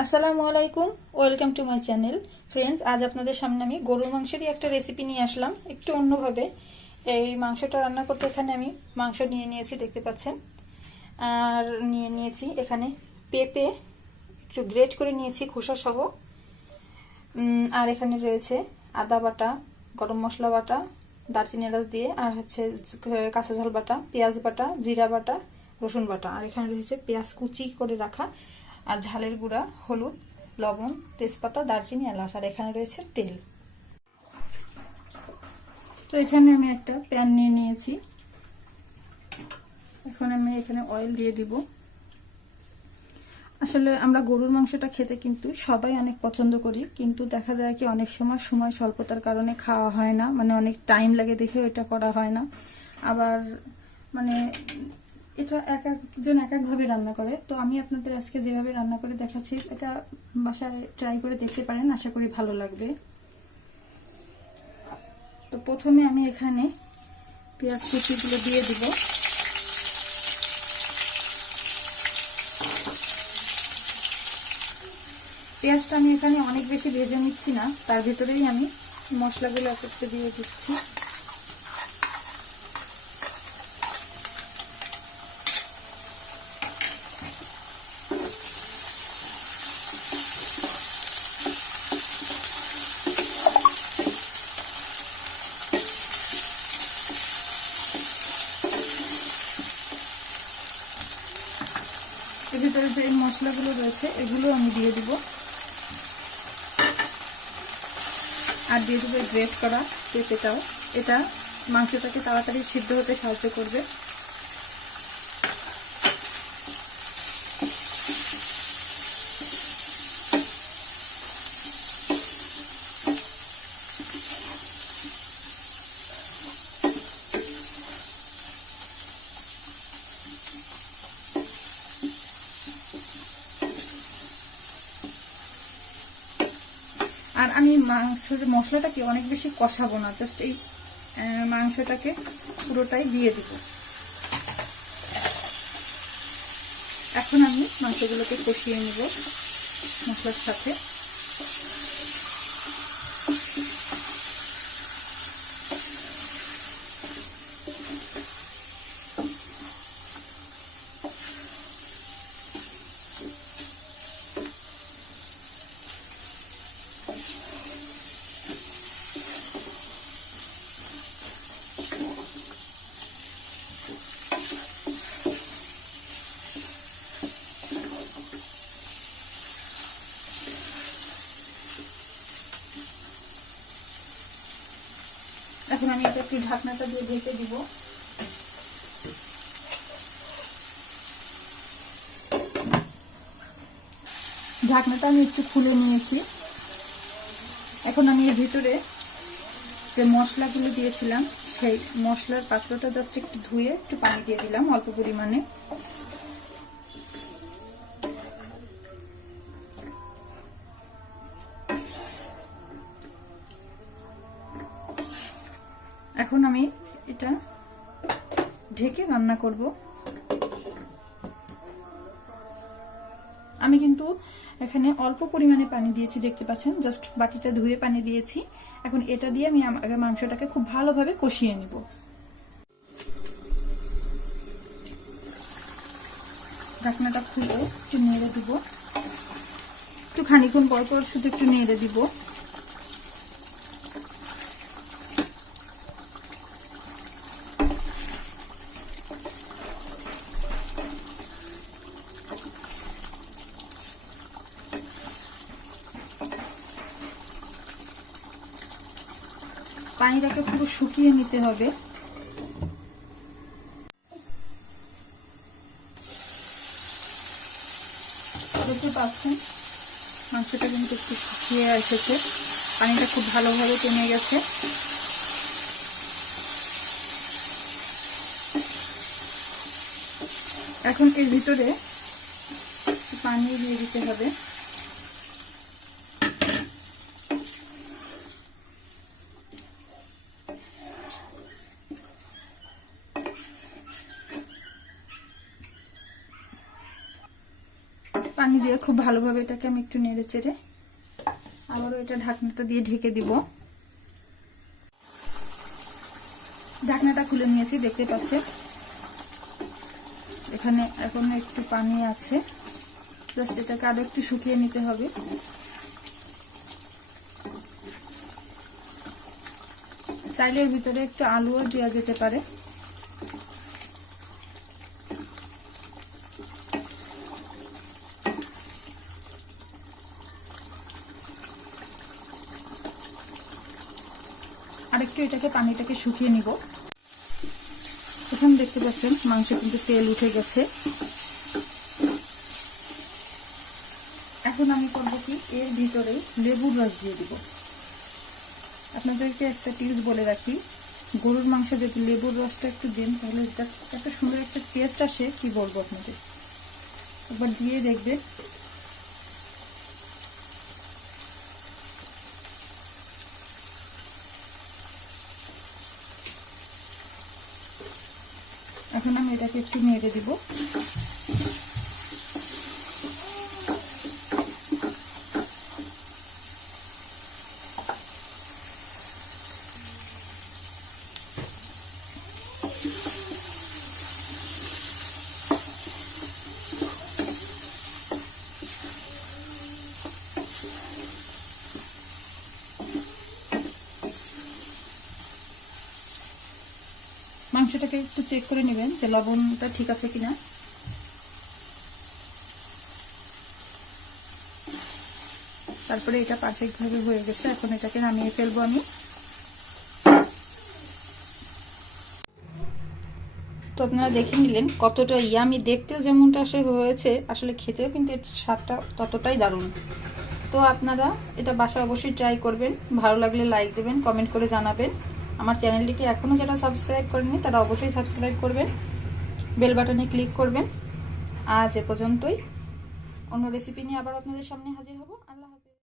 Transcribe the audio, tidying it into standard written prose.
আসসালামু আলাইকুম, welcome to my channel. Friends, আজ আপনাদের সামনে আমি গরুর মাংসেরই একটা রেসিপি নিয়ে আসলাম, একটু অন্যভাবে। এই মাংসটা রান্না করতে এখানে আমি মাংস নিয়ে নিয়েছি, দেখতে পাচ্ছেন। আর নিয়ে নিয়েছি এখানে পেঁপে, একটু গ্রেট করে নিয়েছি খোসা সহ। আর এখানে রয়েছে আদা বাটা, গরম মশলা বাটা, দারচিনি এলাচ দিয়ে, আর হচ্ছে কাঁচা ঝাল বাটা, পেঁয়াজ বাটা, জিরা বাটা, রসুন বাটা। আর এখানে রয়েছে পেঁয়াজ কুচি করে রাখা, আর ঝালের গুঁড়া, হলুদ, লবণ, তেজপাতা, দারচিনি, এলাচ। আর এখানে রয়েছে তেল। তো এখানে আমি একটা প্যান নিয়ে নিয়েছি। এখন আমি এখানে অয়েল দিয়ে দিব। আসলে আমরা গরুর মাংসটা খেতে কিন্তু সবাই অনেক পছন্দ করি, কিন্তু দেখা যায় কি অনেক সময় স্বল্পতার কারণে খাওয়া হয় না, মানে অনেক টাইম লাগে দেখে এটা করা হয় না। আবার মানে এটা এক একজন এক একভাবে রান্না করে। তো আমি আপনাদের আজকে যেভাবে রান্না করে দেখাচ্ছি, এটা বাসায় ট্রাই করে দেখতে পারেন, আশা করি ভালো লাগবে। তো প্রথমে আমি এখানে পেঁয়াজ কুচিগুলো দিয়ে দিব। পেঁয়াজটা আমি এখানে অনেক বেশি ভেজে নিচ্ছি না, তার ভিতরেই আমি মশলাগুলো একত্রে দিয়ে দিচ্ছি। এর ভিতরে যে মশলাগুলো রয়েছে এগুলো আমি দিয়ে দিব, আর দিয়ে দেবো গ্রেট করা পেঁপেটাও। এটা মাংসটাকে তাড়াতাড়ি সিদ্ধ হতে সাহায্য করবে। আর আমি মাংসের মশলাটাকে অনেক বেশি কষাবো না, জাস্ট এই মাংসটাকে পুরোটাই দিয়ে দিব। এখন আমি মাংসগুলোকে কষিয়ে নেব মশলার সাথে। এখন আমি এটা একটু ঢাকনাটা দিয়ে ঢেকে দিব। ঢাকনাটা আমি একটু খুলে নিয়েছি। এখন আমি এর ভিতরে যে মশলাগুলো দিয়েছিলাম সেই মশলার পাত্রটা জাস্ট একটু ধুয়ে একটু পানি দিয়ে দিলাম অল্প পরিমাণে। এখন আমি এটা ঢেকে রান্না করব। আমি কিন্তু এখানে অল্প পরিমাণে পানি দিয়েছি, দেখতে পাচ্ছেন, জাস্ট বাটিটা ধুয়ে পানি দিয়েছি। এখন এটা দিয়ে আমি মাংসটাকে খুব ভালোভাবে কষিয়ে নিব। ঢাকনাটা খুলে একটু নেড়ে দিব, একটু খানিক্ষণ পর পর শুধু একটু নেড়ে দিব। পানিটাকে পুরো শুকিয়ে নিতে হবে। দেখতে পাচ্ছেন মাংসটা কিন্তু একটু শুকিয়ে এসেছে, পানিটা খুব ভালোভাবে টেনে গেছে। এখন এর ভিতরে পানি দিয়ে দিতে হবে। পানি দিয়ে দিয়ে খুব ভালোভাবে এটাকে আমি একটু নেড়ে চেড়ে আবারও এটা ঢাকনাটা দিয়ে ঢেকে দিব। ঢাকনাটা খুলে নিয়েছি, দেখতে পাচ্ছেন এখানে এখন একটু পানি আছে, জাস্ট এটাকে আরো একটু শুকিয়ে নিতে হবে। চাইলে এর ভিতরে একটু আলুও দেওয়া যেতে পারে। আরেকটু এটাকে পানিটাকে শুকিয়ে নিব। এখানে দেখতে পাচ্ছেন মাংস কিন্তু তেল উঠে গেছে। এখন আমি করব কি, এর ভিতরে লেবুর রস দিয়ে দিব। আপনাদেরকে একটা টিপস বলে রাখি, গরুর মাংস যদি লেবুর রসটা একটু দেন তাহলে এটা এত সুন্দর একটা টেস্ট আসে, কি বলবো আপনাদের, একবার দিয়ে দেখবেন। এখন আমি এটাকে একটু নেড়ে দিব। মাংসটাকে একটু চেক করে নেবেন যে লবণটা ঠিক আছে কিনা। তারপরে এটা পারফেক্ট ভাবে হয়ে গেছে, এখন এটাকে নামিয়ে ফেলবো আমি। তো আপনারা দেখে নিলেন কতটা ইয়ামি, দেখতেও যেমনটা আসলে হয়েছে, আসলে খেতেও কিন্তু এর স্বাদটা ততটাই দারুণ। তো আপনারা এটা বাসায় অবশ্যই ট্রাই করবেন, ভালো লাগলে লাইক দেবেন, কমেন্ট করে জানাবেন। আমার চ্যানেলটিকে এখনো যারা সাবস্ক্রাইব করেননি তারা অবশ্যই সাবস্ক্রাইব করবেন, বেল বাটনে ক্লিক করবেন। আজ এ পর্যন্তই, অন্য রেসিপি নিয়ে আবার আপনাদের সামনে হাজির হব।